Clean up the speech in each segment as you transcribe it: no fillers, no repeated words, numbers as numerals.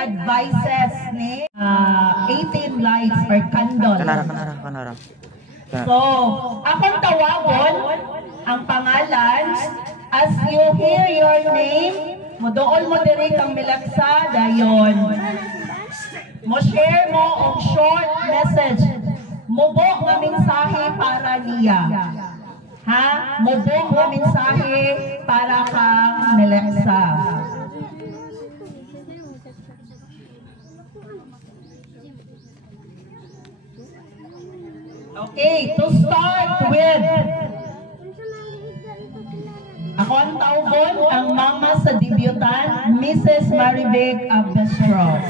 advices ni 18 lights or candle. Kanara. So, akong tawagon ang pangalan. As you hear your name, doon mo diri kang milaksa dayon. Mo share mo og short message. Mubo nga mensahe para niya. Ha? Mubo nga mensahe para kang milaksa. Okay, to start with, ako ang tawgon, ang mama sa debutant, Mrs. Marivic Abdestros.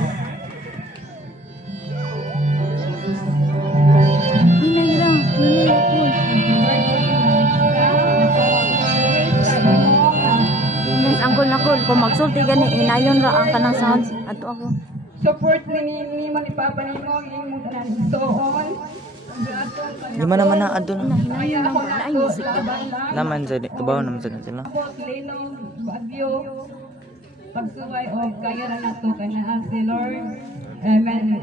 Angkol kung magsulti gani inayon ra ang kanang sound ato ako. Support ni Papa nimo imong soon. Di mana mana adun. Ay music Naman sa kabaw naman sa sila. Linong bagyo pagsuway o kaya ra nato kana si Lord. Amen.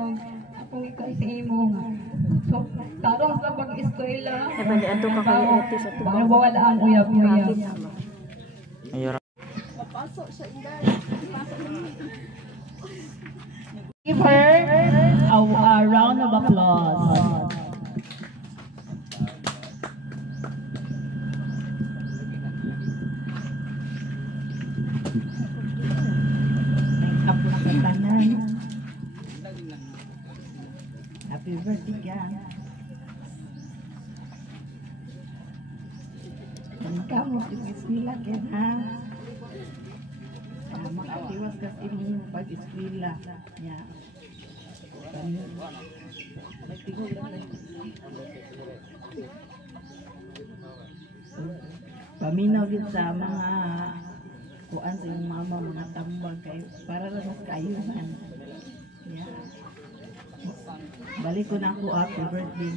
O akong ikaw sa imo. So tarong sa pag-eskwela. Bali ato ka kay otis ato. Wala ang uyab-uyab. Ayara. Give her a round of applause. Happy birthday, Jan. Kamu bismillah kan ha. Makatiwas ka ini pag-eskwela ya. Paminaw din sa mga kuan sa yung mama, mga tambag kay para lang mas kaayuhan. Ya. Balik ko na ako, happy birthday.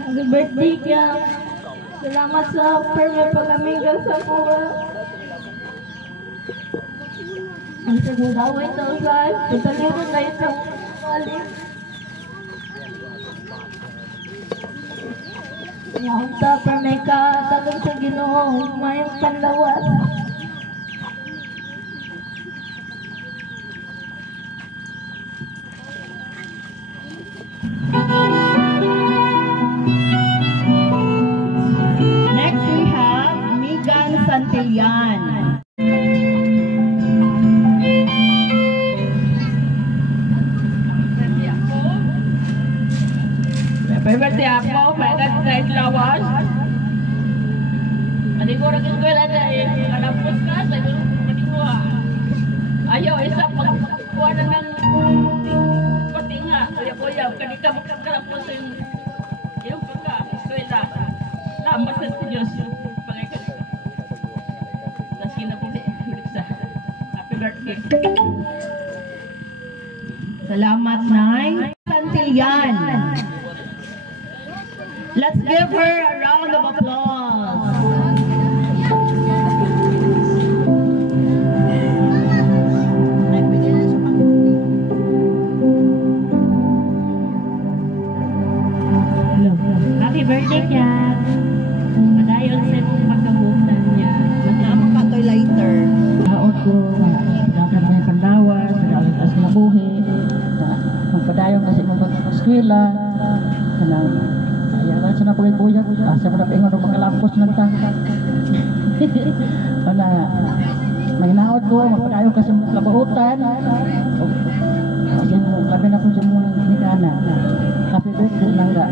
Happy birthday ka. Salamat sa permit pag-amigan sa kuha. Ang sagudaway ito, guys. Pagkaligon na ito. Balik. Yung sa permit ka, tagang sa Ginoo, may panlawas. Santillan. Happy birthday ako, may nag-drive lawas. Hindi ko rin eskwela dahil kalapos ka, sa doon maningwa. Ayaw, isa pagkuha na ng patinga. Kuya, kanika magkakalapos yung pagka-eskwela. Lamas na sa Diyos. Salamat, Nay. Santillan. Let's give her a round of applause. Happy birthday, Kat. Madayon sa itong pagkabutan niya. Magkama ka to'y lighter. Naot ko. May pandawas, nag-alas na buhi, magpadayon kasi mag-eskwela, ayalan siya na pagay-buyag, siya pa na paingon ng mga lampos ng ta. May naod ko, magpadayon kasi labautan, kasi labi na po siya muna ni Kana. Happy birthday lang ga.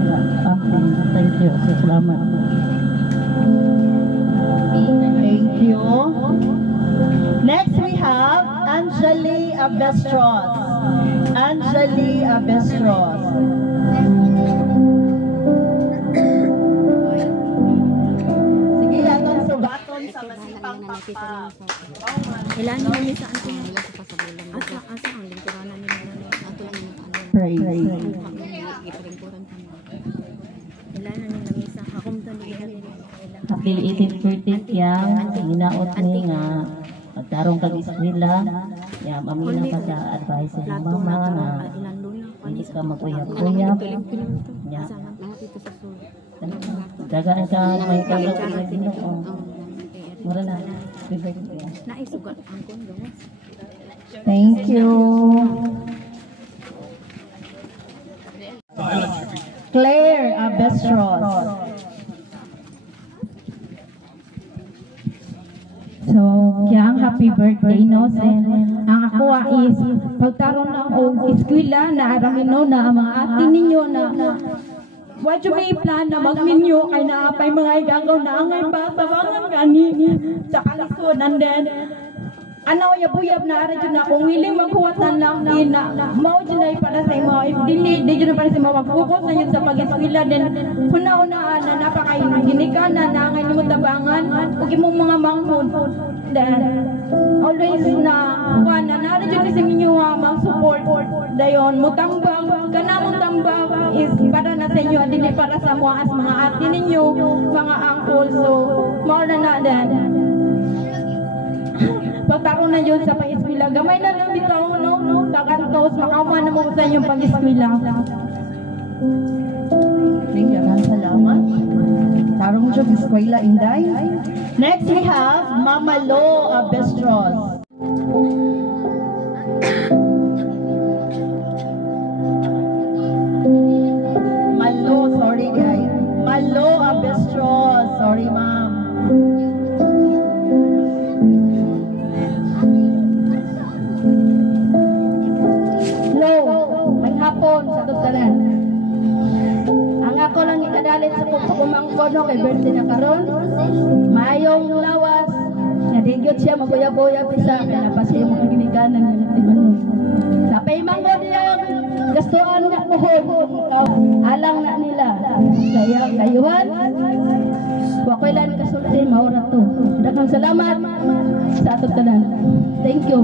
Thank you, salamat. Thank you. Next we have Angeli Abestros. Angeli Abestros. Sige, atong sugaton nakita niyo sa ilan mo ni sa anto nila sa pasabulan. Asa ang lingkuranan nila ato lang yung ano. Praise. Ipalingkuran pa mo. Ilan na nila misa akom to nila nila. Happy 18th birthday kiyang hinaot ni nga magtarong kag eskwela. Ya mamina ka sa advice ni mama nga hindi ka maguyab-uyab. Ya. Dagaan ka may kalok sa Ginoo. Mura na. Naisugat ang kondo. Thank you. Claire Abestros. So, kaya happy birthday, no? Ang ako is, pagtaron na o eskwela na aramin no, na ang mga atin ninyo na what you may plan na magminyo ay naapay mga igagaw na angay pa tabangan gani sa kalisod and then ano yabuyab na ara dyan na kung willing maghuwatan lang na mao dyan ay para sa mga if dili dyan para sa mga mag-focus na yun sa pag-eskwela then una-unaan na napakain ginikanan na angay mo tabangan huwag imong mga manghon then always na kuha na nara dyan kasi ninyo mag-support dayon mutambang kanamong tambang is para na sa inyo dili para sa mga as mga ate ninyo mga uncle so mao na din pagtaro na yun sa pag-eskwela. Gamay na lang dito, no? Tagantos, makauma na mo sa inyong pag-eskwela. Maraming salamat. Tarong jog eskwela, Inday. Next we have Mama Lo Abestros. Malo, sorry guys. Malo Abestros. Sorry, ma'am. Hapon sa tutanan. Ang ako lang ikadalit sa kumangkono kay birthday na karon. Mayong lawas. Nadigyot siya maguya-buya pisa kaya napasya yung mga ginikanan ng timanon. Sa paymanggo niya gastuan nga muhod. Alang na nila. Kaya kayuhan. Wakoy lang kasulti maura to. Daghang salamat sa tutanan. Thank you.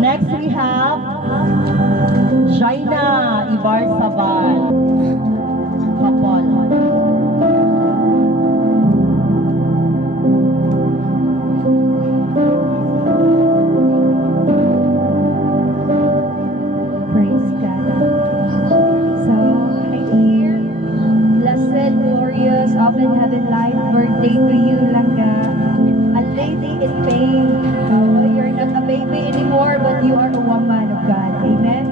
Next we have Jaina Ibarzabal. Kapal. Praise God. So, here, blessed, glorious, often heaven life, birthday to you, Langga. A lady in pain. You're not a baby anymore, but you are a woman of God. Amen?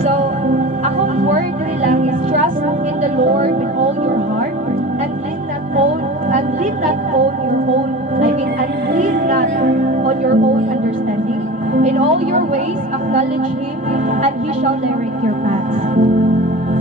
So, akong word lang is trust in the Lord with all your heart and lean not on your own, and lean not on your own understanding. In all your ways, acknowledge Him, and He shall direct your paths.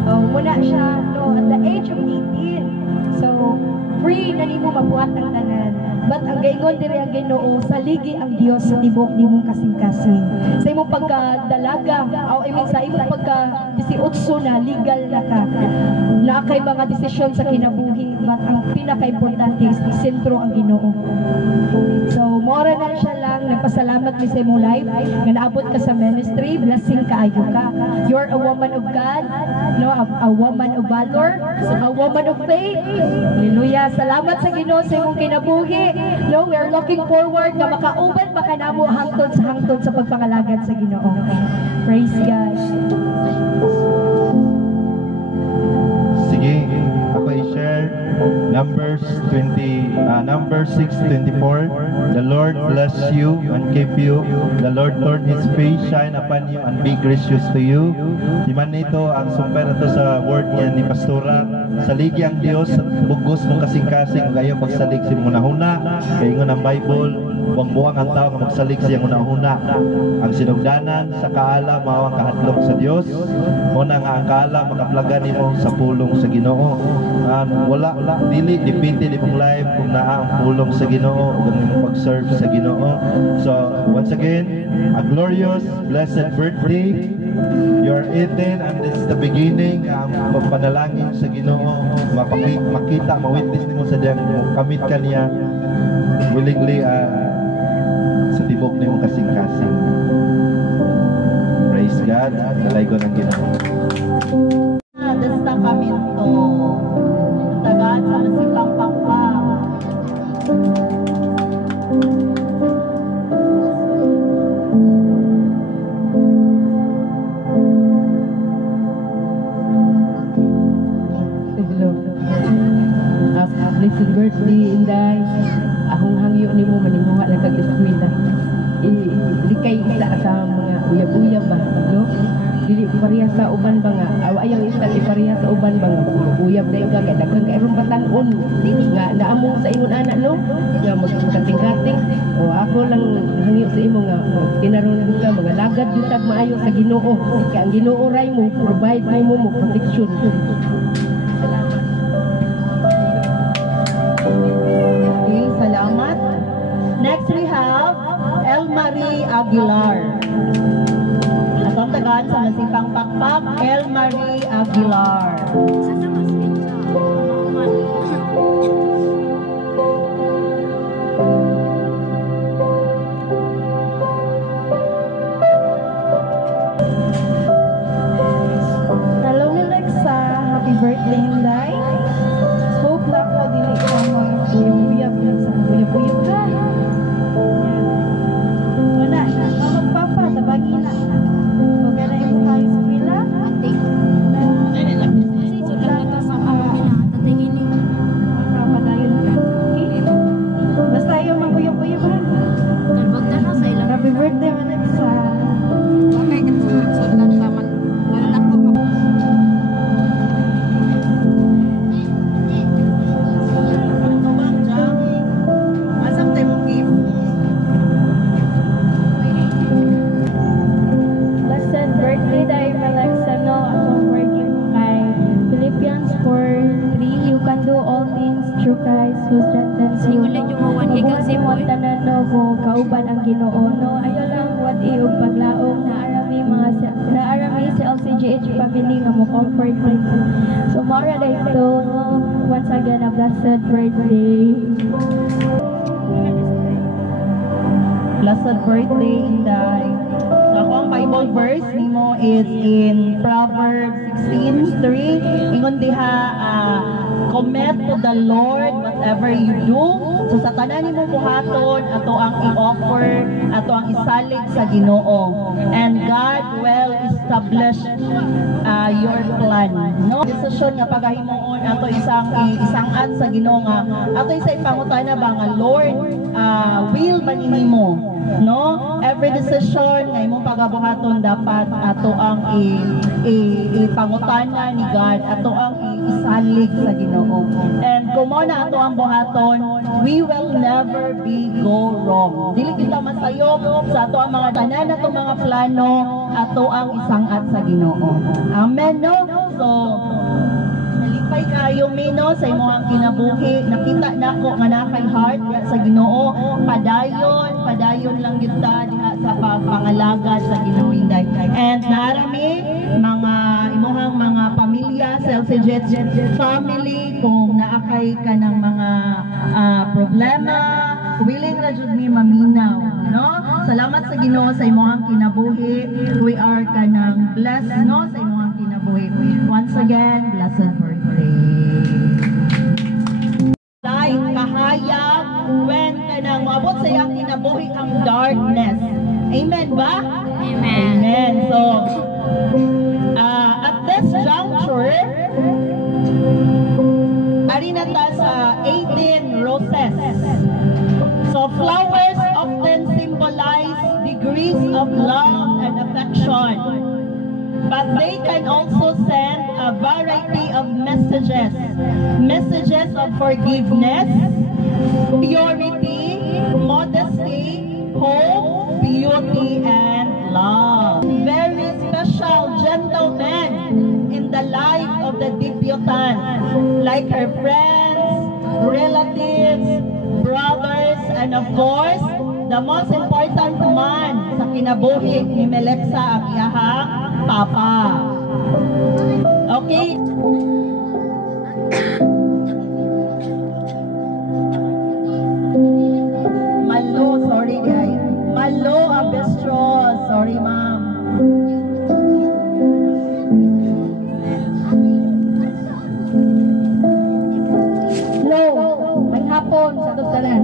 So, muna siya, no, at the age of 18. So, free na nimo mabuhat ang tanan. But ang gaingon diri ang Ginoo, saligi ang Dios sa tibok nimong kasing-kasing. Sa imong pagkadalaga, o I mean sa imong pagka-18 na legal na ka. Na kay mga desisyon sa kinabuhi, but ang pinaka-importante is sentro ang Ginoo. So, mora na siya lang, nagpasalamat mi sa imong life, nga naabot ka sa ministry, blessing kaayo ka. You're a woman of God, no, a woman of valor, a woman of faith. Hallelujah. Salamat sa Ginoo sa imong kinabuhi. No, we are looking forward na makauban pa kanamo hangtod sa pagpangalagad sa Ginoo. Praise God. Sige, ako i-share. Numbers 6:24. The Lord bless you and keep you. The Lord turn His face shine upon you and be gracious to you. Di man ito ang sumpay na to sa word niya ni Pastora. Saligi ang Dios at bugos mong kasing-kasing kayo pagsalig si mong nahuna. Kaya ingon ang Bible, buwang-buwang ang tao nga magsalig siya mong nahuna. Ang sinugdanan sa kaala mao ang kahadlok sa Dios. Muna nga ang kaala makaplagan nimo sa pulong sa Ginoo. Wala dili dipindi ni mong life kung naa ang pulong sa Ginoo ug ang pag-serve sa Ginoo. So once again, a glorious blessed birthday. You're 18 and it's the beginning. Ang pagpanalangin sa Ginoo makita, mawitness nimo sa Diyan, kamit ka niya willingly sa tibok nimo kasing-kasing. Praise God, dalaygon ang Ginoo. Destacamento. Tagaan sa masipang pakpak. Blessed birthday, Inday. Akong hangyo ni mo manimuha lang kag-eskwela. Likay isa sa mga uyab-uyab ba, no? Dili pareha sa uban ba nga, awayang isa pareha sa uban ba nga, uyab na yung gagay, daghang kairong batanon, nga naamong sa ingon anak, no? Nga magkating-kating, o ako lang hangyo sa imo nga, kinaroon ka, mga lagad yung tag maayo sa Ginoo, kaya ang Ginoo ray mo, provide mo protection. Salamat. Okay, salamat. Next we have Elmarie Aguilar. Atong tagaan sa masipang pakpak, Elmarie Aguilar. Hello, Alexa. Happy birthday, Inday. Hope na ako dili ka mag-uyab sa uyab-uyab ha. Wala, magpapa, tabagi na. Huwag ka na yung kayo sa pila. Ate. Kasi sulat na sa mga pila. Tatingin niyo. Makapadayon ka. Okay? Basta yung mag-uyab-uyab ha. Talbog na na sa ilang. Happy birthday, Alexa. Okay, sulat lang naman. Lalak ko ka. Blessed birthday dahil Alexa, no? Akong working kay Philippians 4:3. You can do all things through Christ who strengthens you. Mabuhay mo ang tanan, no? Kung kauban ang Ginoo, no? Ayaw lang what iyong paglaong naarami sa LCGH family nga mo comfort mo. So, mara dito, no? Once again, a blessed birthday. Blessed birthday, Inday. Ako ang Bible verse nimo is in Proverbs 16:3. Ingon diha, commit to the Lord whatever you do. So sa tanan nimo buhaton, ato ang i-offer, ato ang isalig sa Ginoo. And God will establish your plan. No? Desisyon nga pagahimuon ato isang-at sa Ginoo nga ato isa ipangutana ba nga Lord, will ba nimo? No? Every decision nga imong pagabuhaton dapat ato ang ipangutana ni God, ato ang isalig sa Ginoo. And kung mo na ato ang buhaton, we will never be go wrong. Dili kita masayop sa ato ang mga tanan, ato mga plano, ato ang isang-at sa Ginoo. Amen, no? So, nalipay kayo mino sa imong kinabuhi. Nakita nako nga na kay heart sa Ginoo. Padayon lang gyud ta diha sa pangalaga sa Ginoo, Inday. And narami mga imuhang mga pamilya sa LCGH family, kung naakay ka ng mga problema, willing na jud mi maminaw, no? Salamat sa Ginoo sa imong kinabuhi. We are kanang blessed, no, sa imong kinabuhi. Once again, blessed birthday. Laing kahayag when kanang moabot sa iyang kinabuhi ang darkness. Amen ba? Amen. Amen. So, at this juncture, I Ari na ta sa 18 roses. So flowers often symbolize degrees of love and affection, but they can also send a variety of messages. Messages of forgiveness, purity, modesty, hope, beauty, and love. Very special gentlemen in the life of the debutante, like her friends, relatives, brothers, and of course, the most important man sa kinabuhi ni Melexa ang iyahang papa. Okay? Malo, sorry guys. Malo Abestro, sorry ma'am. Hello, may hapon sa tutanan.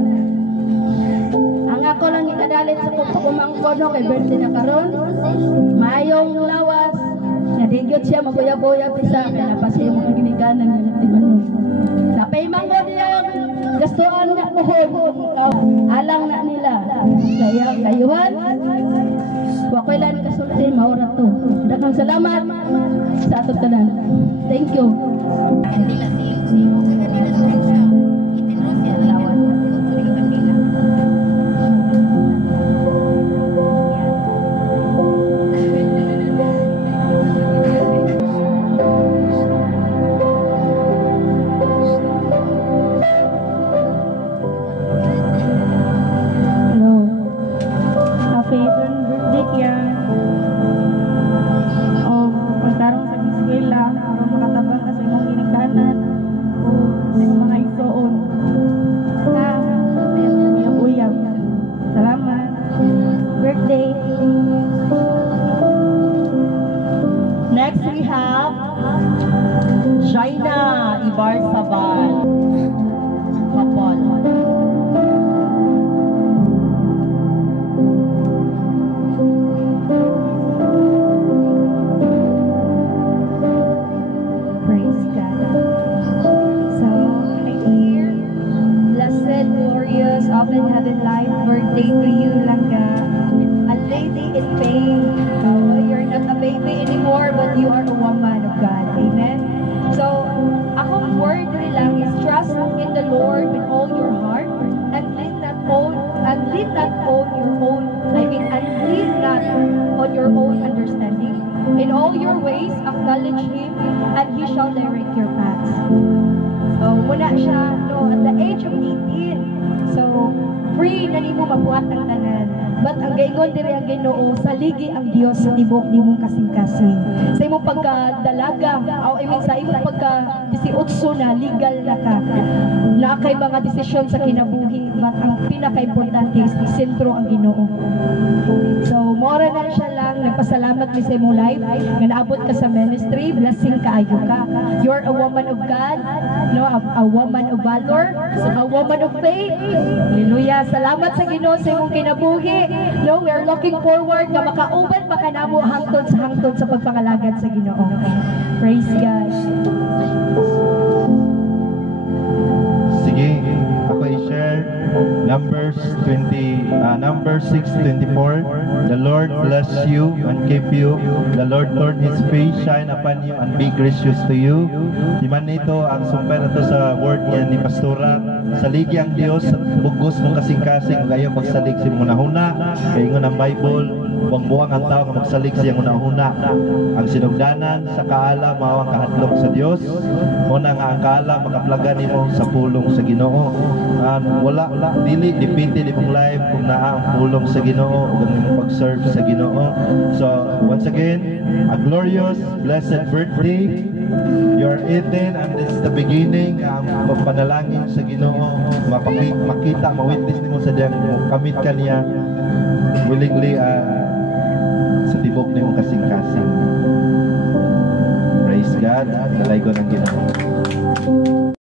Ang ako lang ikadalit sa kumangkono kay birthday na karon. Mayong lawas. Nadigyot siya maguya-buya pisa kaya napasaya mo ang giniganan ng timanon. Napay mango niya gastuan nga muhog. Alang na nila. Kaya kayuhan. Wakoy lang kasulti maura to. Daghang salamat sa atong tanan. Thank you. Next we have Jaina Ibarzabal. Kapal. Praise God. So, here, blessed, glorious, open heaven light, birthday to you, Langga. A lady in pain. You're not a baby anymore, but you are a woman of God. Amen? So, akong word lang is trust in the Lord with all your heart and lean not on your own, and lean not on your own understanding. In all your ways, acknowledge Him, and He shall direct your paths. So, muna siya, no, at the age of 18. So, free na nimo mabuhat ang tanan. But ang gaingon diri ang Ginoo, saligi ang Dios sa tibok nimong kasing-kasing. Sa imong pagkadalaga, sa imong pagka-18 na legal na ka. Na kay mga desisyon sa kinabuhi, but ang pinaka-importante is isentro ang Ginoo. So, mora na siya lang, nagpasalamat mi sa imong life, nga naabot ka sa ministry, blessing kaayo ka. You're a woman of God, no, a woman of valor, a woman of faith. Hallelujah. Salamat sa Ginoo sa imong kinabuhi. No, we are looking forward na makauban pa kanamo hangtod sa pagpangalagad sa Ginoo. Praise God. Sige, ako i-share Numbers 6:24. The Lord bless you and keep you. The Lord turn His face, shine upon you and be gracious to you. Di man ito ang sumpay na to sa word niya ni Pastora. Saligi ang Dios at bugos mong kasing-kasing kayo pagsalig si mong nahuna. Kaya nga ng Bible, buwang-buwang ang tao nga magsalig siyang unahuna. Ang sinugdanan sa kaala mao ang kahadlok sa Dios. Muna nga ang kaala makaplagan nimo sa pulong sa Ginoo. Wala dipindi di mong life kung naa ang pulong sa Ginoo ug ang imong pag-serve sa Ginoo. So once again, a glorious blessed birthday. You're 18 and it's the beginning. Ang panalangin sa Ginoo makita, mawitness nimo sa diyang kamit ka niya willingly sa tibok nimo kasing-kasing. Praise God. Dalay ko ng Ginoo.